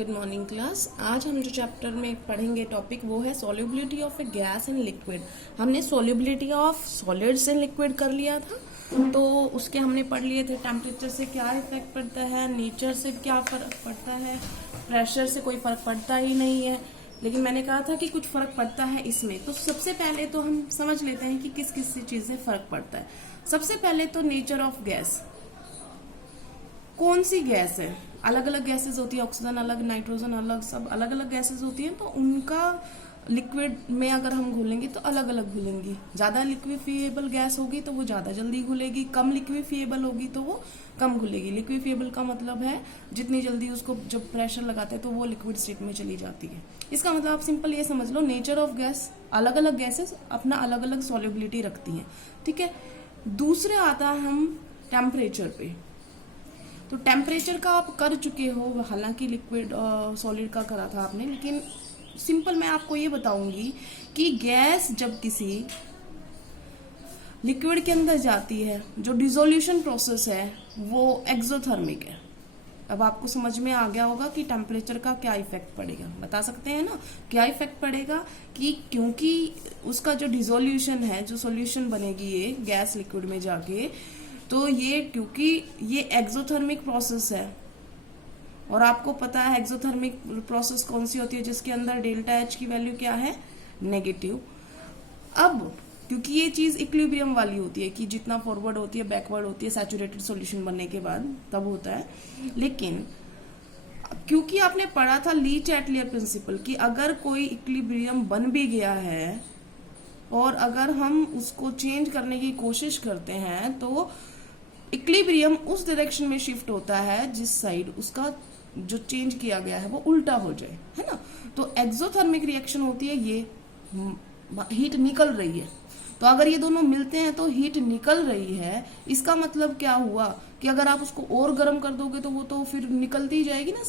Good morning class. आज हम जो चैप्टर में पढ़ेंगे टॉपिक वो है solubility of a gas and liquid. हमने solubility of solids and liquid कर लिया था, तो उसके हमने पढ़ लिए थे टेम्परेचर से क्या इफेक्ट पड़ता है, नेचर से क्या फर्क पड़ता है, प्रेशर से कोई फर्क पड़ता ही नहीं है। लेकिन मैंने कहा था कि कुछ फर्क पड़ता है इसमें। तो सबसे पहले तो हम समझ लेते हैं कि किस किस चीज से फर्क पड़ता है। सबसे पहले तो नेचर ऑफ गैस, कौन सी गैस है। अलग अलग गैसेस होती है, ऑक्सीजन अलग, नाइट्रोजन अलग, सब अलग अलग गैसेस होती हैं। तो उनका लिक्विड में अगर हम घुलेंगे तो अलग अलग घुलेंगी। ज्यादा लिक्विफिएबल गैस होगी तो वो ज्यादा जल्दी घुलेगी, कम लिक्विफिएबल होगी तो वो कम घुलेगी। लिक्विफिएबल का मतलब है जितनी जल्दी उसको जब प्रेशर लगाते हैं तो वो लिक्विड स्टेट में चली जाती है। इसका मतलब आप सिंपल ये समझ लो, नेचर ऑफ गैस, अलग अलग गैसेस अपना अलग अलग सॉल्युबिलिटी रखती हैं। ठीक है। दूसरे आता है हम टेम्परेचर पे। तो टेम्परेचर का आप कर चुके हो, हालांकि लिक्विड सॉलिड का करा था आपने, लेकिन सिंपल मैं आपको ये बताऊंगी कि गैस जब किसी लिक्विड के अंदर जाती है, जो डिसोल्यूशन प्रोसेस है वो एक्सोथर्मिक है। अब आपको समझ में आ गया होगा कि टेम्परेचर का क्या इफेक्ट पड़ेगा। बता सकते हैं ना क्या इफेक्ट पड़ेगा, कि क्योंकि उसका जो डिसोल्यूशन है, जो सॉल्यूशन बनेगी ये गैस लिक्विड में जाके, तो ये क्योंकि ये एक्सोथर्मिक प्रोसेस है, और आपको पता है एक्सोथर्मिक प्रोसेस कौन सी होती है, जिसके अंदर डेल्टा एच की वैल्यू क्या है, नेगेटिव। अब क्योंकि ये चीज इक्विलिब्रियम वाली होती है कि जितना फॉरवर्ड होती है बैकवर्ड होती है सैचुरेटेड सॉल्यूशन बनने के बाद तब होता है। लेकिन क्योंकि आपने पढ़ा था ली चैटलियर प्रिंसिपल कि अगर कोई इक्विलिब्रियम बन भी गया है और अगर हम उसको चेंज करने की कोशिश करते हैं तो इक्विलिब्रियम उस डायरेक्शन में शिफ्ट होता है जिस साइड उसका जो चेंज किया गया है वो उल्टा हो जाए, है ना। तो एक्सोथर्मिक रिएक्शन होती है, ये हीट निकल रही है। तो अगर ये दोनों मिलते हैं तो हीट निकल रही है। इसका मतलब क्या हुआ कि अगर आप उसको और गर्म कर दोगे तो वो तो फिर निकलती ही जाएगी ना,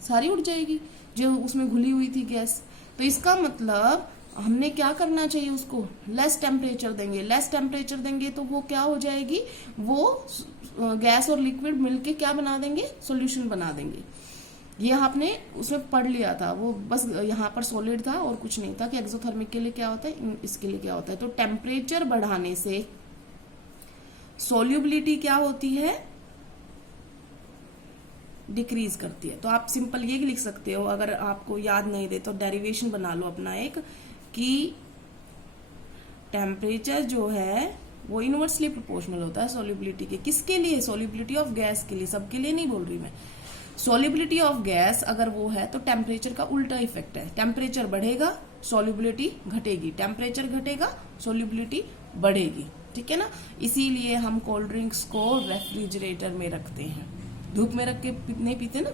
सारी उड़ जाएगी जो उसमें घुली हुई थी गैस। तो इसका मतलब हमने क्या करना चाहिए, उसको लेस टेम्परेचर देंगे। लेस टेम्परेचर देंगे तो वो क्या हो जाएगी, वो गैस और लिक्विड मिलके क्या बना देंगे, सॉल्यूशन बना देंगे। ये आपने उसमें पढ़ लिया था, वो बस यहाँ पर सॉलिड था और कुछ नहीं था कि एक्सोथर्मिक के लिए क्या होता है, इसके लिए क्या होता है। तो टेम्परेचर बढ़ाने से सॉल्युबिलिटी क्या होती है, डिक्रीज करती है। तो आप सिंपल ये लिख सकते हो, अगर आपको याद नहीं दे तो डेरिवेशन बना लो अपना एक, कि टेम्परेचर जो है वो इनवर्सली प्रोपोर्शनल होता है सॉल्युबिलिटी के। किसके लिए, सॉल्युबिलिटी ऑफ गैस के लिए, सबके लिए नहीं बोल रही मैं। सॉल्युबिलिटी ऑफ गैस अगर वो है तो टेम्परेचर का उल्टा इफेक्ट है। टेम्परेचर बढ़ेगा, सॉल्युबिलिटी घटेगी, टेम्परेचर घटेगा, सॉल्युबिलिटी बढ़ेगी। ठीक है ना। इसीलिए हम कोल्ड ड्रिंक्स को रेफ्रिजरेटर में रखते हैं, धूप में रख के नहीं पीते ना।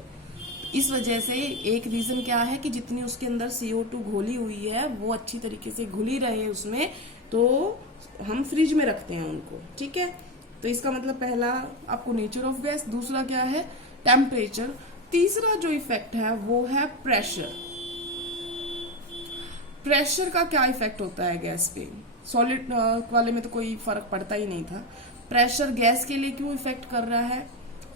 इस वजह से एक रीजन क्या है कि जितनी उसके अंदर CO2 घोली हुई है वो अच्छी तरीके से घुली रहे उसमें, तो हम फ्रिज में रखते हैं उनको। ठीक है। तो इसका मतलब पहला आपको नेचर ऑफ गैस, दूसरा क्या है टेम्परेचर, तीसरा जो इफेक्ट है वो है प्रेशर। प्रेशर का क्या इफेक्ट होता है गैस पे, सॉलिड वाले में तो कोई फर्क पड़ता ही नहीं था। प्रेशर गैस के लिए क्यों इफेक्ट कर रहा है,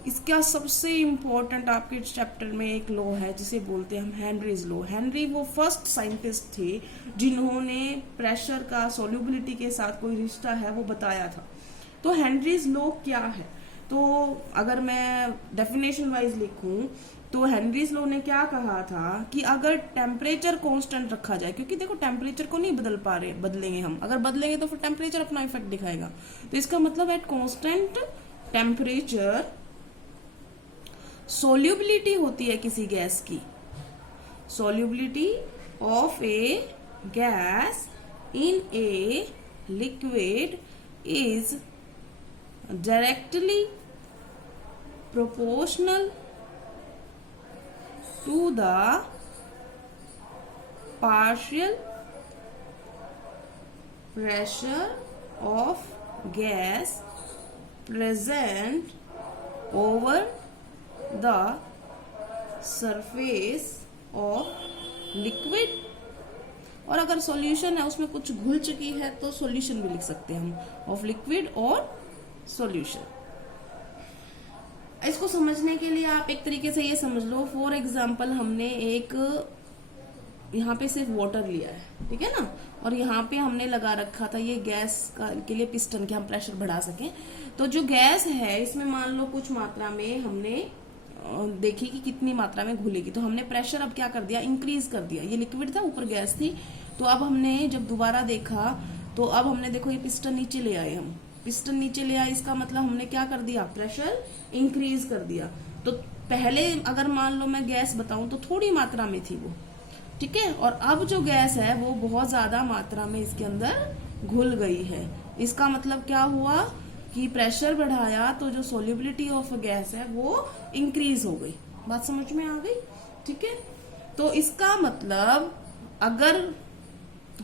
इसका सबसे इम्पोर्टेंट आपके चैप्टर में एक लॉ है जिसे बोलते हैं हम हेनरीज लॉ। हेनरी वो फर्स्ट साइंटिस्ट थे जिन्होंने प्रेशर का सॉल्युबिलिटी के साथ कोई रिश्ता है वो बताया था। तो हेनरीज लॉ क्या है, तो अगर मैं डेफिनेशन वाइज लिखूं तो हेनरीज लॉ ने क्या कहा था कि अगर टेम्परेचर कांस्टेंट रखा जाए, क्योंकि देखो टेम्परेचर को नहीं बदल पा रहे, बदलेंगे हम, अगर बदलेंगे तो फिर टेम्परेचर अपना इफेक्ट दिखाएगा। तो इसका मतलब एट कांस्टेंट टेम्परेचर सॉल्युबिलिटी होती है किसी गैस की, solubility of a gas in a liquid is directly proportional to the partial pressure of gas present over the surface of liquid. और अगर सॉल्यूशन है उसमें कुछ घुल चुकी है तो सॉल्यूशन भी लिख सकते हैं हम, ऑफ लिक्विड और सॉल्यूशन। इसको समझने के लिए आप एक तरीके से ये समझ लो, फॉर एग्जाम्पल हमने एक यहाँ पे सिर्फ वाटर लिया है, ठीक है ना, और यहाँ पे हमने लगा रखा था ये गैस का के लिए पिस्टन के हम प्रेशर बढ़ा सकें। तो जो गैस है इसमें मान लो कुछ मात्रा में हमने देखी कि कितनी मात्रा में घुलेगी, तो हमने प्रेशर अब क्या कर दिया, इंक्रीज कर दिया। ये लिक्विड था, ऊपर गैस थी, तो अब हमने जब दोबारा देखा तो अब हमने देखो ये पिस्टन नीचे ले आए, हम पिस्टन नीचे ले आए, इसका मतलब हमने क्या कर दिया, प्रेशर इंक्रीज कर दिया। तो पहले अगर मान लो मैं गैस बताऊं तो थोड़ी मात्रा में थी वो, ठीक है, और अब जो गैस है वो बहुत ज्यादा मात्रा में इसके अंदर घुल गई है। इसका मतलब क्या हुआ कि प्रेशर बढ़ाया तो जो सोल्यूबिलिटी ऑफ गैस है वो इंक्रीज हो गई। बात समझ में आ गई, ठीक है। तो इसका मतलब अगर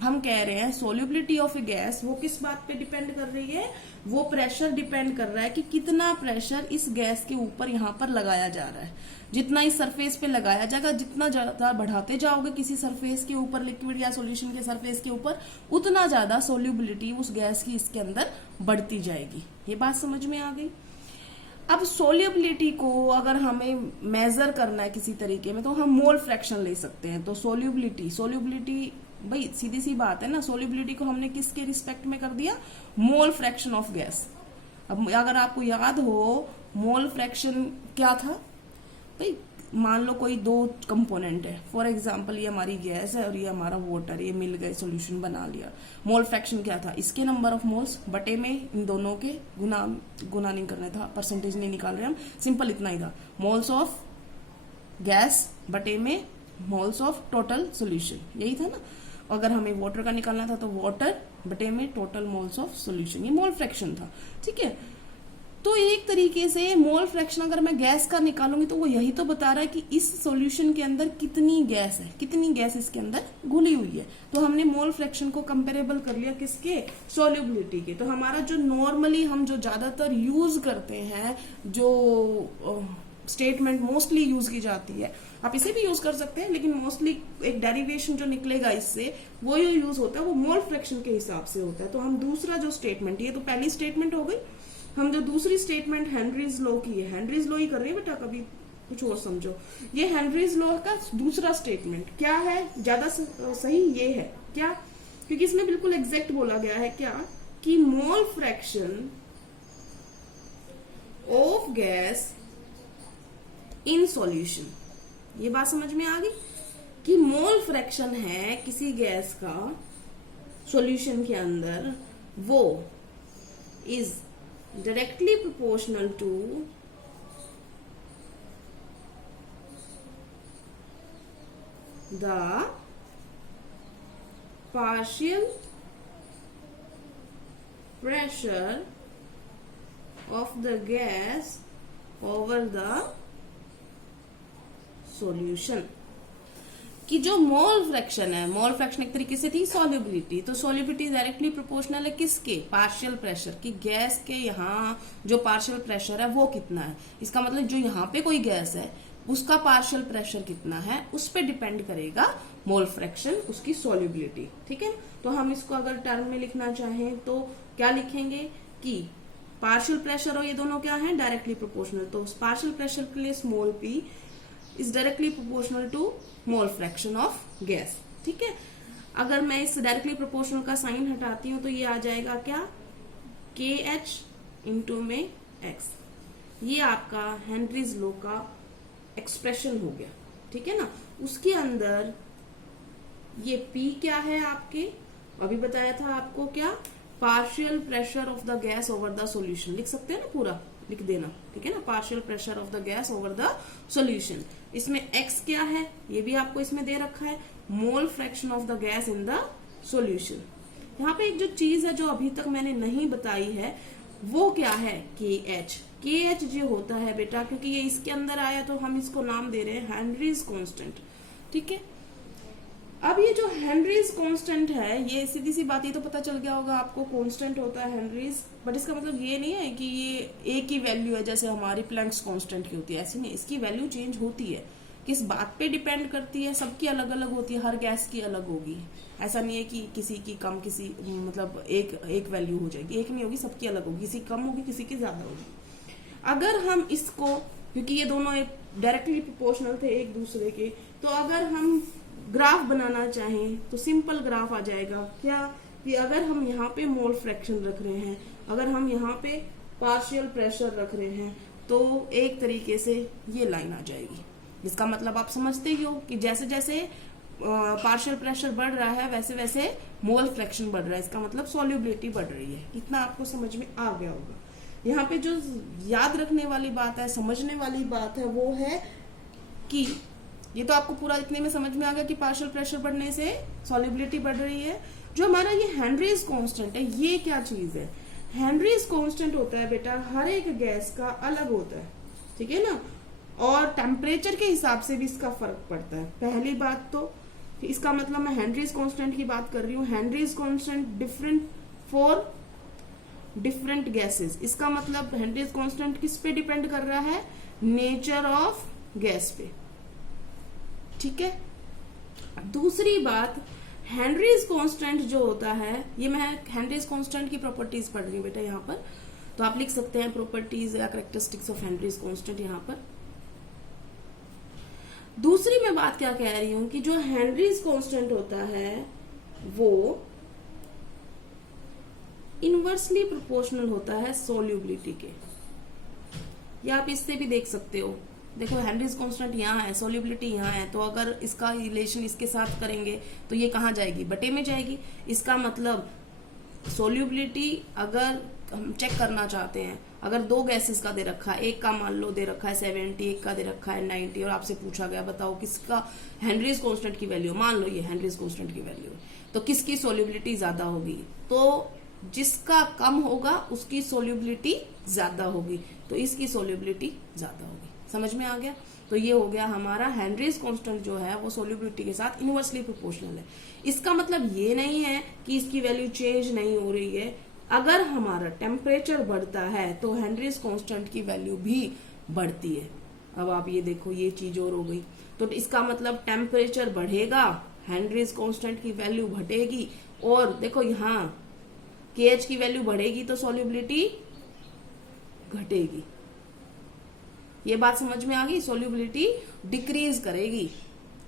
हम कह रहे हैं सोल्यूबिलिटी ऑफ गैस, वो किस बात पे डिपेंड कर रही है, वो प्रेशर डिपेंड कर रहा है कि कितना प्रेशर इस गैस के ऊपर यहाँ पर लगाया जा रहा है। जितना इस सरफेस पे लगाया जाएगा, जितना ज्यादा बढ़ाते जाओगे किसी सरफेस के ऊपर, लिक्विड या सॉल्यूशन के सरफेस के ऊपर, उतना ज्यादा सोल्यूबिलिटी उस गैस की इसके अंदर बढ़ती जाएगी। ये बात समझ में आ गई। अब सोल्यूबिलिटी को अगर हमें मेजर करना है किसी तरीके में तो हम मोल फ्रैक्शन ले सकते हैं। तो सोल्यूबिलिटी भाई सीधी सी बात है ना, सोल्यूबिलिटी को हमने किसके रिस्पेक्ट में कर दिया, मोल फ्रैक्शन ऑफ गैस। अब अगर आपको याद हो मोल फ्रैक्शन क्या था भाई, मान लो कोई दो कंपोनेंट है, फॉर एग्जांपल ये हमारी गैस है और ये हमारा वाटर, ये मिल गए सॉल्यूशन बना लिया। मोल फ्रैक्शन क्या था, इसके नंबर ऑफ मोल्स बटे में इन दोनों के गुना नहीं करना था, परसेंटेज नहीं निकाल रहे हम, सिंपल इतना ही था, मोल्स ऑफ गैस बटे में मोल्स ऑफ टोटल सॉल्यूशन, यही था ना। अगर हमें वाटर का निकालना था तो वाटर बटे में टोटल मोल्स ऑफ सॉल्यूशन, ये मोल फ्रैक्शन था, ठीक है। तो एक तरीके से मोल फ्रैक्शन अगर मैं गैस का निकालूंगी तो वो यही तो बता रहा है कि इस सॉल्यूशन के अंदर कितनी गैस है, कितनी गैस इसके अंदर घुली हुई है। तो हमने मोल फ्रैक्शन को कंपेरेबल कर लिया किसके, सोल्यूबिलिटी के। तो हमारा जो नॉर्मली हम जो ज्यादातर यूज करते हैं, जो स्टेटमेंट मोस्टली यूज की जाती है, आप इसे भी यूज कर सकते हैं, लेकिन मोस्टली एक डेरिवेशन जो निकलेगा इससे वो जो यूज होता है वो मोल फ्रैक्शन के हिसाब से होता है। तो हम दूसरा जो स्टेटमेंट, ये तो पहली स्टेटमेंट हो गई, हम जो दूसरी स्टेटमेंट हेनरीज लॉ की है, हेनरीज लॉ ही कर रहे हैं बेटा, कभी कुछ और समझो। ये हेनरीज लॉ का दूसरा स्टेटमेंट क्या है, ज्यादा सही ये है क्या, क्योंकि इसमें बिल्कुल एग्जैक्ट बोला गया है क्या, कि मोल fraction of gas in solution. ये बात समझ में आ गई कि मोल फ्रैक्शन है किसी गैस का सॉल्यूशन के अंदर, वो is directly proportional to the partial pressure of the gas over the solution. कि जो मोल फ्रैक्शन है, मोल फ्रैक्शन एक तरीके से थी सॉल्युबिलिटी, तो सॉल्युबिलिटी डायरेक्टली प्रोपोर्शनल है किसके, पार्शियल प्रेशर की, गैस के यहाँ जो पार्शियल प्रेशर है वो कितना है। इसका मतलब जो यहाँ पे कोई गैस है उसका पार्शियल प्रेशर कितना है उस पर डिपेंड करेगा मोल फ्रैक्शन, उसकी सॉल्युबिलिटी, ठीक है। तो हम इसको अगर टर्म में लिखना चाहें तो क्या लिखेंगे कि पार्शियल प्रेशर और ये दोनों क्या है, डायरेक्टली प्रोपोर्शनल। तो पार्शियल प्रेशर के लिए small p is directly proportional to mole fraction of gas, ठीक है। अगर मैं इस डायरेक्टली प्रोपोर्शनल का साइन हटाती हूं तो ये आ जाएगा क्या, KH इंटू में X। ये आपका हेनरीज लॉ का एक्सप्रेशन हो गया, ठीक है ना। उसके अंदर ये P क्या है आपके, अभी बताया था आपको क्या, partial pressure of the gas over the solution, लिख सकते हैं ना, पूरा लिख देना, ठीक है ना, partial pressure of the gas over the solution. इसमें x क्या है ये भी आपको इसमें दे रखा है, mole fraction of the gas in the solution. यहाँ पे एक जो चीज है जो अभी तक मैंने नहीं बताई है वो क्या है, KH जो होता है बेटा, क्योंकि ये इसके अंदर आया तो हम इसको नाम दे रहे हैं हेनरीज कांस्टेंट, ठीक है। अब ये जो हेनरीज कांस्टेंट है, ये सीधी सी बात, ये तो पता चल गया होगा आपको, कांस्टेंट होता है हेनरीज, बट इसका मतलब ये नहीं है कि ये एक ही वैल्यू है जैसे हमारी प्लैंक्स कांस्टेंट की होती है, ऐसी नहीं। इसकी वैल्यू चेंज होती है, किस बात पे डिपेंड करती है, सबकी अलग अलग होती है, हर गैस की अलग होगी। ऐसा नहीं है कि किसी की कम, किसी मतलब एक वैल्यू हो जाएगी, एक नहीं होगी, सबकी अलग होगी, किसी की कम होगी, किसी की ज्यादा होगी। अगर हम इसको, क्योंकि ये दोनों एक डायरेक्टली प्रोपोर्शनल थे एक दूसरे के, तो अगर हम ग्राफ बनाना चाहें तो सिंपल ग्राफ आ जाएगा क्या, कि अगर हम यहाँ पे मोल फ्रैक्शन रख रहे हैं, अगर हम यहाँ पे पार्शियल प्रेशर रख रहे हैं, तो एक तरीके से ये लाइन आ जाएगी। इसका मतलब आप समझते ही हो कि जैसे जैसे पार्शियल प्रेशर बढ़ रहा है वैसे वैसे मोल फ्रैक्शन बढ़ रहा है, इसका मतलब सॉल्युबिलिटी बढ़ रही है। इतना आपको समझ में आ गया होगा। यहाँ पे जो याद रखने वाली बात है, समझने वाली बात है, वो है कि ये तो आपको पूरा इतने में समझ में आ गया कि पार्शियल प्रेशर बढ़ने से सॉल्युबिलिटी बढ़ रही है। जो हमारा ये हेनरीज कांस्टेंट है, ये क्या चीज है? हेनरीज कांस्टेंट होता है बेटा हर एक गैस का अलग होता है, ठीक है ना, और टेम्परेचर के हिसाब से भी इसका फर्क पड़ता है। पहली बात तो इसका मतलब मैं हेनरीज कांस्टेंट की बात कर रही हूँ। Henrys constant different for different gases. इसका मतलब हेनरीज कांस्टेंट किस पे डिपेंड कर रहा है? नेचर ऑफ गैस पे, ठीक है। दूसरी बात, हेनरीज कांस्टेंट जो होता है, ये मैं हेनरीज कांस्टेंट की प्रॉपर्टीज पढ़ रही हूँ बेटा यहाँ पर, तो आप लिख सकते हैं प्रॉपर्टीज या कैरेक्टरिस्टिक्स ऑफ हेनरीज कांस्टेंट यहाँ पर। दूसरी मैं बात क्या कह रही हूं कि जो हेनरीज कांस्टेंट होता है वो इनवर्सली प्रोपोर्शनल होता है सोल्यूबिलिटी के। या आप इससे भी देख सकते हो, देखो हेनरीज कांस्टेंट यहाँ है, सोल्यूबिलिटी यहाँ है, तो अगर इसका रिलेशन इसके साथ करेंगे तो ये कहाँ जाएगी? बटे में जाएगी। इसका मतलब सोल्यूबिलिटी अगर हम चेक करना चाहते हैं, अगर दो गैसेस का दे रखा है, एक का मान लो दे रखा है 70, एक का दे रखा है 90, और आपसे पूछा गया बताओ किसका हेनरीज कांस्टेंट की वैल्यू, मान लो ये हेनरीज कांस्टेंट की वैल्यू है, तो किसकी सोल्यूबिलिटी ज्यादा होगी? तो जिसका कम होगा उसकी सोल्यूबिलिटी ज्यादा होगी, तो इसकी सोल्यूबिलिटी ज्यादा होगी। समझ में आ गया? तो ये हो गया हमारा हेनरीज कांस्टेंट जो है वो सोल्यूबिलिटी के साथ इनवर्सली प्रोपोर्शनल है। इसका मतलब ये नहीं है कि इसकी वैल्यू चेंज नहीं हो रही है। अगर हमारा टेम्परेचर बढ़ता है तो हेनरीज कांस्टेंट की वैल्यू भी बढ़ती है। अब आप ये देखो, ये चीज और हो गई, तो इसका मतलब टेम्परेचर बढ़ेगा, हेनरीज कांस्टेंट की वैल्यू घटेगी, और देखो यहाँ KH की वैल्यू बढ़ेगी तो सॉल्युबिलिटी घटेगी। ये बात समझ में आ गई? सॉल्युबिलिटी डिक्रीज करेगी।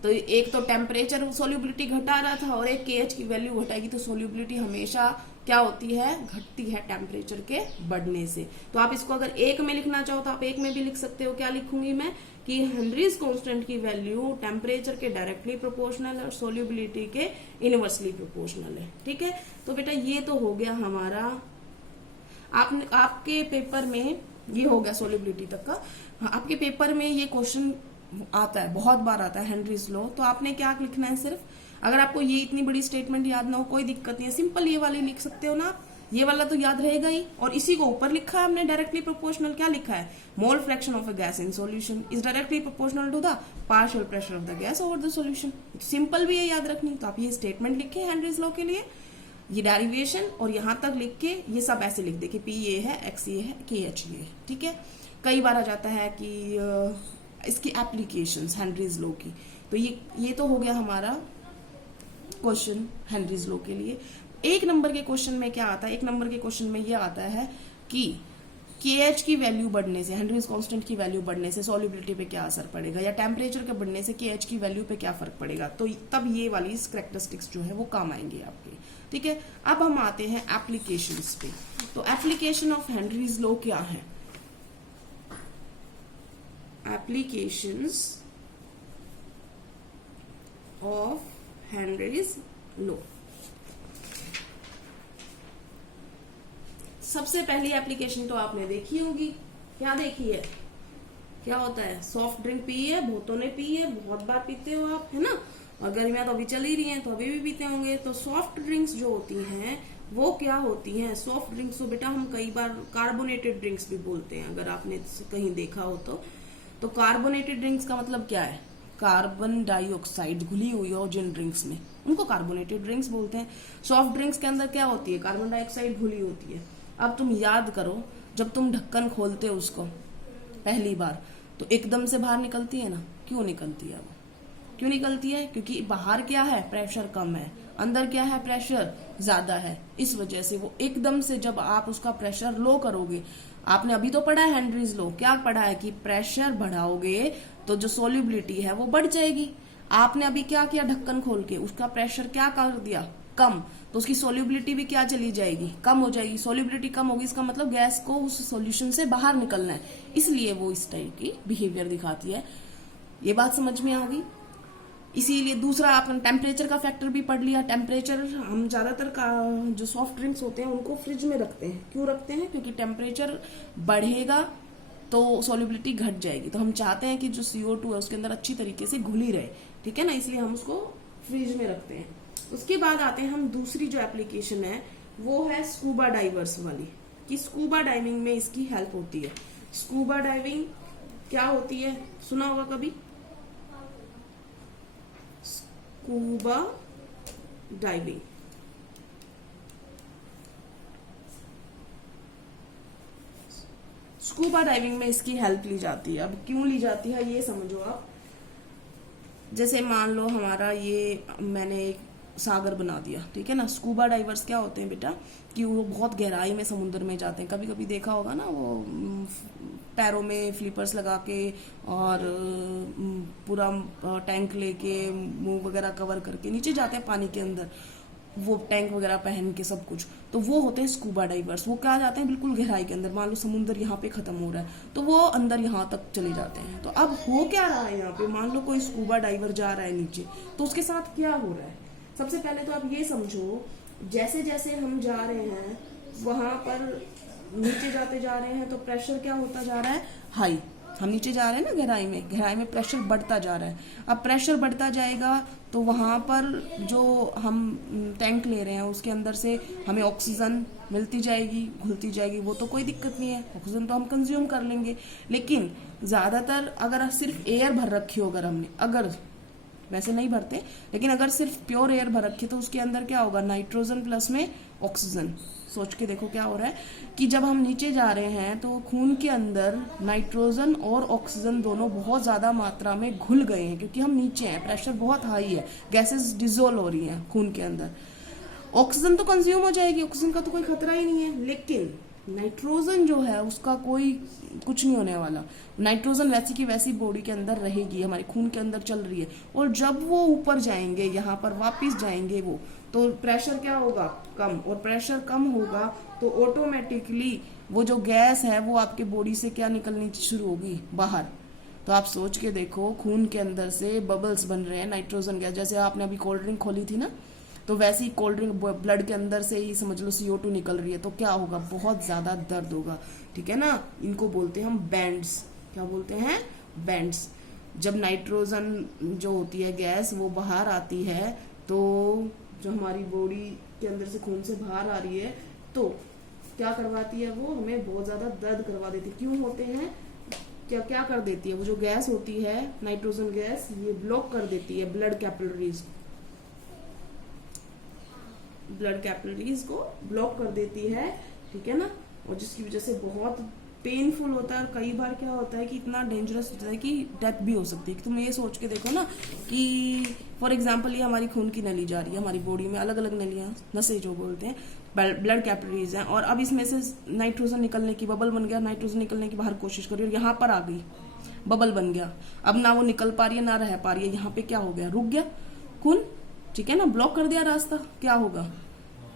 तो एक तो टेम्परेचर सॉल्युबिलिटी घटा रहा था और एक KH की वैल्यू घटाएगी, तो सॉल्युबिलिटी हमेशा क्या होती है? घटती है टेम्परेचर के बढ़ने से। तो आप इसको अगर एक में लिखना चाहो तो आप एक में भी लिख सकते हो। क्या लिखूंगी मैं? कि हेनरीज कांस्टेंट की वैल्यू टेम्परेचर के डायरेक्टली प्रोपोर्शनल है और सॉल्युबिलिटी के इनवर्सली प्रोपोर्शनल है, ठीक है। तो बेटा ये तो हो गया हमारा, आपके पेपर में ये हो गया सॉल्युबिलिटी तक का। आपके पेपर में ये क्वेश्चन आता है, बहुत बार आता है, हेनरीज लॉ। तो आपने क्या लिखना है? सिर्फ अगर आपको ये इतनी बड़ी स्टेटमेंट याद ना हो कोई दिक्कत नहीं है, सिंपल ये वाली लिख सकते हो ना, ये वाला तो याद रहेगा ही। और इसी को ऊपर लिखा है हमने डायरेक्टली प्रोपोर्शनल। क्या लिखा है? Mole fraction of a gas in solution is directly proportional to the partial pressure of the gas over the solution. Simple भी है याद रखनी। तो आप ये स्टेटमेंट लिखे हेनरीज लॉ के लिए, ये डेरिवेशन, और यहां तक लिख के ये सब ऐसे लिख दे कि P ये है, X ये है, KH ये है, ठीक है। कई बार आ जाता है कि इसकी एप्लीकेशंस हेनरीज लॉ की। तो ये तो हो गया हमारा क्वेश्चन हेनरीज लॉ के लिए। एक नंबर के क्वेश्चन में क्या आता है? एक नंबर के क्वेश्चन में ये आता है कि KH की वैल्यू बढ़ने से, हेनरीज कांस्टेंट की वैल्यू बढ़ने से सॉल्युबिलिटी पे क्या असर पड़ेगा, या टेम्परेचर के बढ़ने से KH की वैल्यू पे क्या फर्क पड़ेगा। तो तब ये वाली कैरेक्टरिस्टिक्स जो है वो काम आएंगे आपके, ठीक है। अब हम आते हैं एप्लीकेशंस पे। तो एप्लीकेशन ऑफ हेनरीज लॉ क्या है? Applications of Henry's law. सबसे पहली एप्लीकेशन तो आपने देखी होगी। क्या देखी है? क्या होता है? सॉफ्ट ड्रिंक पी है, बहुतों ने पी है, बहुत बार पीते हो आप, है ना। और गर्मियां तो अभी चल ही रही हैं तो अभी भी पीते होंगे। तो सॉफ्ट ड्रिंक्स जो होती हैं वो क्या होती हैं? सॉफ्ट ड्रिंक्स को बेटा हम कई बार कार्बोनेटेड ड्रिंक्स भी बोलते हैं, अगर आपने कहीं देखा हो तो कार्बोनेटेड ड्रिंक्स का मतलब क्या है? कार्बन डाइऑक्साइड घुली हुई हो जिन ड्रिंक्स में, उनको कार्बोनेटेड ड्रिंक्स बोलते हैं। सॉफ्ट ड्रिंक्स के अंदर क्या होती है? कार्बन डाइऑक्साइड घुली होती है। अब तुम याद करो, जब तुम ढक्कन खोलते हो उसको पहली बार तो एकदम से बाहर निकलती है ना, क्यों निकलती है वो? क्यों निकलती है? क्योंकि बाहर क्या है, प्रेशर कम है, अंदर क्या है, प्रेशर ज्यादा है। इस वजह से वो एकदम से जब आप उसका प्रेशर लो करोगे, आपने अभी तो पढ़ा है हेनरीज लॉ, क्या पढ़ा है कि प्रेशर बढ़ाओगे तो जो सोल्यूबिलिटी है वो बढ़ जाएगी। आपने अभी क्या किया, ढक्कन खोल के उसका प्रेशर क्या कर दिया, कम, तो उसकी सोल्यूबिलिटी भी क्या चली जाएगी, कम हो जाएगी। सोल्यूबिलिटी कम होगी, इसका मतलब गैस को उस सॉल्यूशन से बाहर निकलना है, इसलिए वो इस टाइप की बिहेवियर दिखाती है। ये बात समझ में आ गई। इसीलिए दूसरा आपने टेम्परेचर का फैक्टर भी पढ़ लिया। टेम्परेचर हम ज्यादातर का जो सॉफ्ट ड्रिंक्स होते हैं उनको फ्रिज में रखते हैं। क्यों रखते हैं? क्योंकि टेम्परेचर बढ़ेगा तो सॉल्युबिलिटी घट जाएगी, तो हम चाहते हैं कि जो CO2 है उसके अंदर अच्छी तरीके से घुली रहे, ठीक है ना, इसलिए हम उसको फ्रिज में रखते हैं। उसके बाद आते हैं हम दूसरी जो एप्लीकेशन है वो है स्कूबा डाइवर्स वाली, कि स्कूबा डाइविंग में इसकी हेल्प होती है। स्कूबा डाइविंग क्या होती है, सुना होगा कभी? स्कूबा डाइविंग स्कूबा डाइविंग में इसकी हेल्प ली जाती है। अब क्यों ली जाती है ये समझो आप। जैसे मान लो हमारा ये मैंने एक सागर बना दिया, ठीक है ना। स्कूबा डाइवर्स क्या होते हैं बेटा, कि वो बहुत गहराई में समुद्र में जाते हैं। कभी कभी देखा होगा ना, वो पैरों में फ्लिपर्स लगा के और पूरा टैंक लेके मुंह वगैरह कवर करके नीचे जाते हैं पानी के अंदर, वो टैंक वगैरह पहन के सब कुछ, तो वो होते हैं स्कूबा डाइवर्स। वो क्या जाते हैं बिल्कुल गहराई के अंदर, मान लो समुद्र यहाँ पे खत्म हो रहा है तो वो अंदर यहाँ तक चले जाते हैं। तो अब हो क्या रहा है यहाँ पे, मान लो कोई स्कूबा डाइवर जा रहा है नीचे, तो उसके साथ क्या हो रहा है। सबसे पहले तो आप ये समझो, जैसे जैसे हम जा रहे हैं वहां पर नीचे जाते जा रहे हैं तो प्रेशर क्या होता जा रहा है, हाई। हम नीचे जा रहे हैं ना गहराई में प्रेशर बढ़ता जा रहा है। अब प्रेशर बढ़ता जाएगा तो वहां पर जो हम टैंक ले रहे हैं उसके अंदर से हमें ऑक्सीजन मिलती जाएगी, घुलती जाएगी, वो तो कोई दिक्कत नहीं है, ऑक्सीजन तो हम कंज्यूम कर लेंगे। लेकिन ज्यादातर अगर सिर्फ एयर भर रखी हो, अगर हमने, अगर वैसे नहीं भरते, लेकिन अगर सिर्फ प्योर एयर भर रखी तो उसके अंदर क्या होगा, नाइट्रोजन प्लस में ऑक्सीजन। सोच के देखो क्या हो रहा है कि जब हम नीचे जा रहे हैं तो खून के अंदर नाइट्रोजन और ऑक्सीजन दोनों बहुत ज्यादा मात्रा में घुल गए हैं, क्योंकि हम नीचे हैं, प्रेशर बहुत हाई है, गैसेस डिजोल्व हो रही हैं खून के अंदर। ऑक्सीजन तो कंज्यूम हो जाएगी, ऑक्सीजन का तो कोई खतरा ही नहीं है, लेकिन नाइट्रोजन जो है उसका कोई कुछ नहीं होने वाला। नाइट्रोजन वैसी की वैसी बॉडी के अंदर रहेगी, हमारे खून के अंदर चल रही है, और जब वो ऊपर जाएंगे, यहाँ पर वापस जाएंगे वो, तो प्रेशर क्या होगा, कम, और प्रेशर कम होगा तो ऑटोमेटिकली वो जो गैस है वो आपके बॉडी से क्या निकलनी शुरू होगी, बाहर। तो आप सोच के देखो, खून के अंदर से बबल्स बन रहे हैं नाइट्रोजन गैस। जैसे आपने अभी कोल्ड ड्रिंक खोली थी ना, तो वैसे ही कोल्ड ड्रिंक ब्लड के अंदर से ही समझ लो CO2 निकल रही है, तो क्या होगा, बहुत ज्यादा दर्द होगा, ठीक है ना। इनको बोलते हैं हम बैंड्स। क्या बोलते हैं, बैंड्स। जब नाइट्रोजन जो होती है गैस वो बाहर आती है, तो जो हमारी बॉडी के अंदर से खून से बाहर आ रही है, तो क्या करवाती है, वो हमें बहुत ज्यादा दर्द करवा देती है। क्यों होते हैं, क्या क्या कर देती है, वो जो गैस होती है नाइट्रोजन गैस, ये ब्लॉक कर देती है ब्लड कैपिलरीज को ब्लॉक कर देती है, ठीक है ना, और जिसकी वजह से बहुत पेनफुल होता है। और कई बार क्या होता है कि इतना डेंजरस होता है कि डेथ भी हो सकती है। तुम ये सोच के देखो ना कि फॉर एग्जांपल ये हमारी खून की नली जा रही है, हमारी बॉडी में अलग अलग नलियां, नसें जो बोलते हैं, ब्लड कैपिलरीज हैं, और अब इसमें से नाइट्रोजन निकलने की, बबल बन गया, नाइट्रोजन निकलने की बाहर कोशिश करी और यहाँ पर आ गई, बबल बन गया, अब ना वो निकल पा रही है ना रह पा रही है, यहाँ पे क्या हो गया, रुक गया खून, ठीक है ना, ब्लॉक कर दिया रास्ता, क्या होगा,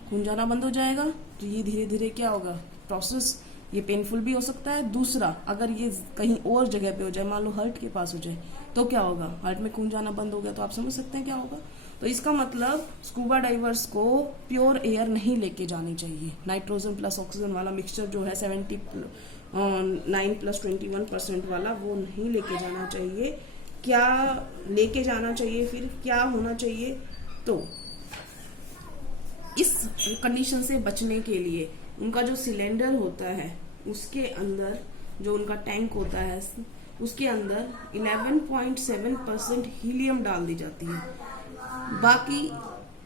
खून जाना बंद हो जाएगा। तो ये धीरे धीरे क्या होगा, प्रोसेस ये पेनफुल भी हो सकता है। दूसरा, अगर ये कहीं और जगह पे हो जाए, मान लो हार्ट के पास हो जाए, तो क्या होगा, हार्ट में खून जाना बंद हो गया, तो आप समझ सकते हैं क्या होगा। तो इसका मतलब स्कूबा डाइवर्स को प्योर एयर नहीं लेके जानी चाहिए। नाइट्रोजन प्लस ऑक्सीजन वाला मिक्सचर जो है 79 + 21% वाला, वो नहीं लेके जाना चाहिए। क्या लेके जाना चाहिए, फिर क्या होना चाहिए, तो इस कंडीशन से बचने के लिए उनका जो सिलेंडर होता है उसके अंदर, जो उनका टैंक होता है उसके अंदर 11.7% हीलियम डाल दी जाती है। बाकी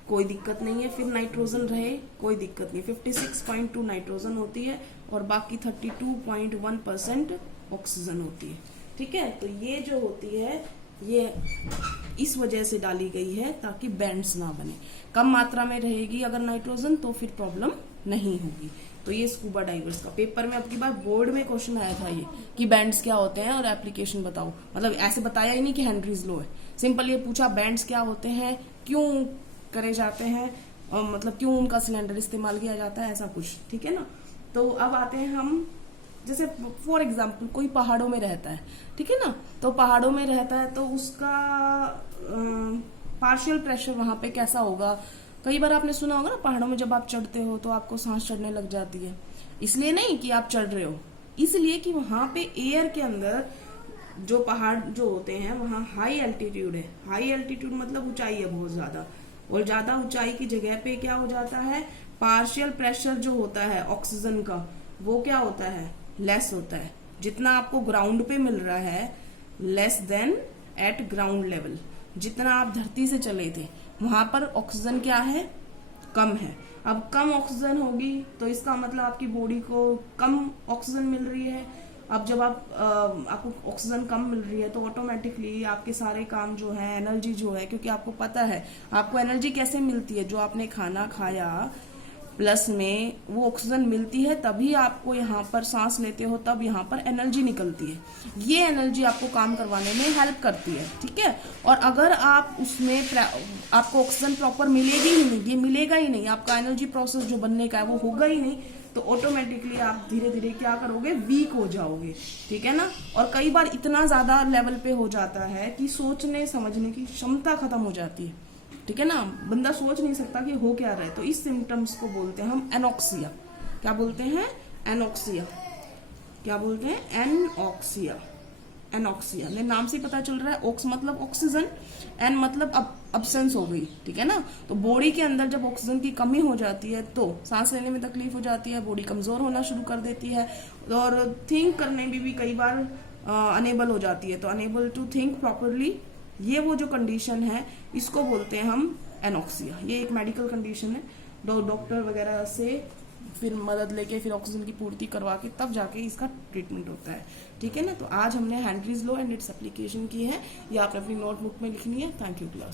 कोई दिक्कत नहीं है, फिर नाइट्रोजन रहे कोई दिक्कत नहीं, 56.2 नाइट्रोजन होती है और बाकी 32.1% ऑक्सीजन होती है, ठीक है। तो ये जो होती है ये इस वजह से डाली गई है ताकि बैंड्स ना बने। कम मात्रा में रहेगी अगर नाइट्रोजन तो फिर प्रॉब्लम नहीं होगी। तो ये स्कूबा डाइवर्स का पेपर में अब की बार बोर्ड में क्वेश्चन आया था ये कि बैंड्स क्या होते हैं और एप्लीकेशन बताओ। मतलब ऐसे बताया ही नहीं कि हेनरीज लॉ है, सिंपल ये पूछा बैंड्स क्या होते हैं, क्यों करे जाते हैं, और मतलब क्यों उनका सिलेंडर इस्तेमाल किया जाता है, ऐसा कुछ। ठीक है ना। तो अब आते हैं हम, जैसे फॉर एग्जाम्पल कोई पहाड़ों में रहता है, ठीक है ना, तो पहाड़ों में रहता है तो उसका पार्शियल प्रेशर वहां पे कैसा होगा। कई बार आपने सुना होगा ना, पहाड़ों में जब आप चढ़ते हो तो आपको सांस चढ़ने लग जाती है। इसलिए नहीं कि आप चढ़ रहे हो, इसलिए कि वहां पे एयर के अंदर जो पहाड़ जो होते हैं वहां हाई एल्टीट्यूड है। हाई एल्टीट्यूड मतलब ऊंचाई है बहुत ज्यादा, और ज्यादा ऊंचाई की जगह पे क्या हो जाता है, पार्शियल प्रेशर जो होता है ऑक्सीजन का वो क्या होता है, लेस होता है। जितना आपको ग्राउंड पे मिल रहा है less than eight ground level. जितना आप धरती से चले थे वहां पर ऑक्सीजन क्या है, कम है। अब कम ऑक्सीजन होगी तो इसका मतलब आपकी बॉडी को कम ऑक्सीजन मिल रही है। अब जब आपको ऑक्सीजन कम मिल रही है तो ऑटोमेटिकली आपके सारे काम जो है, एनर्जी जो है, क्योंकि आपको पता है आपको एनर्जी कैसे मिलती है, जो आपने खाना खाया प्लस में वो ऑक्सीजन मिलती है, तभी आपको यहाँ पर सांस लेते हो तब यहाँ पर एनर्जी निकलती है। ये एनर्जी आपको काम करवाने में हेल्प करती है। ठीक है। और अगर आप उसमें आपको ऑक्सीजन प्रॉपर मिलेगी ही नहीं, ये मिलेगा ही नहीं, आपका एनर्जी प्रोसेस जो बनने का है वो होगा ही नहीं, तो ऑटोमेटिकली आप धीरे धीरे क्या करोगे, वीक हो जाओगे। ठीक है ना। और कई बार इतना ज्यादा लेवल पे हो जाता है कि सोचने समझने की क्षमता खत्म हो जाती है। ठीक है ना, बंदा सोच नहीं सकता कि हो क्या रहा है। तो इस सिम्टम्स को बोलते हैं हम एनॉक्सिया। क्या बोलते हैं, एनॉक्सिया। क्या बोलते हैं, एनॉक्सिया। एनॉक्सिया में नाम से पता चल रहा है, ऑक्स मतलब ऑक्सीजन, एन मतलब अब्सेंस हो गई। ठीक है ना। तो बॉडी के अंदर जब ऑक्सीजन की कमी हो जाती है तो सांस लेने में तकलीफ हो जाती है, बॉडी कमजोर होना शुरू कर देती है, और थिंक करने में भी कई बार अनेबल हो जाती है। तो अनेबल टू थिंक प्रॉपरली, ये वो जो कंडीशन है इसको बोलते हैं हम एनॉक्सिया। ये एक मेडिकल कंडीशन है, डॉक्टर वगैरह से फिर मदद लेके फिर ऑक्सीजन की पूर्ति करवा के तब जाके इसका ट्रीटमेंट होता है। ठीक है ना। तो आज हमने Henry's law and its application की है, ये आपने अपनी नोटबुक में लिखनी है। Thank you class.